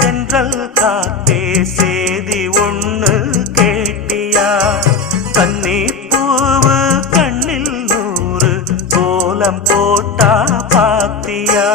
தென்றல் காத்தே சேதி ஒண்ணு கேட்டியா? கன்னி பூவு கண்ணில் நூறு கோலம் போட்டா பாத்தியா?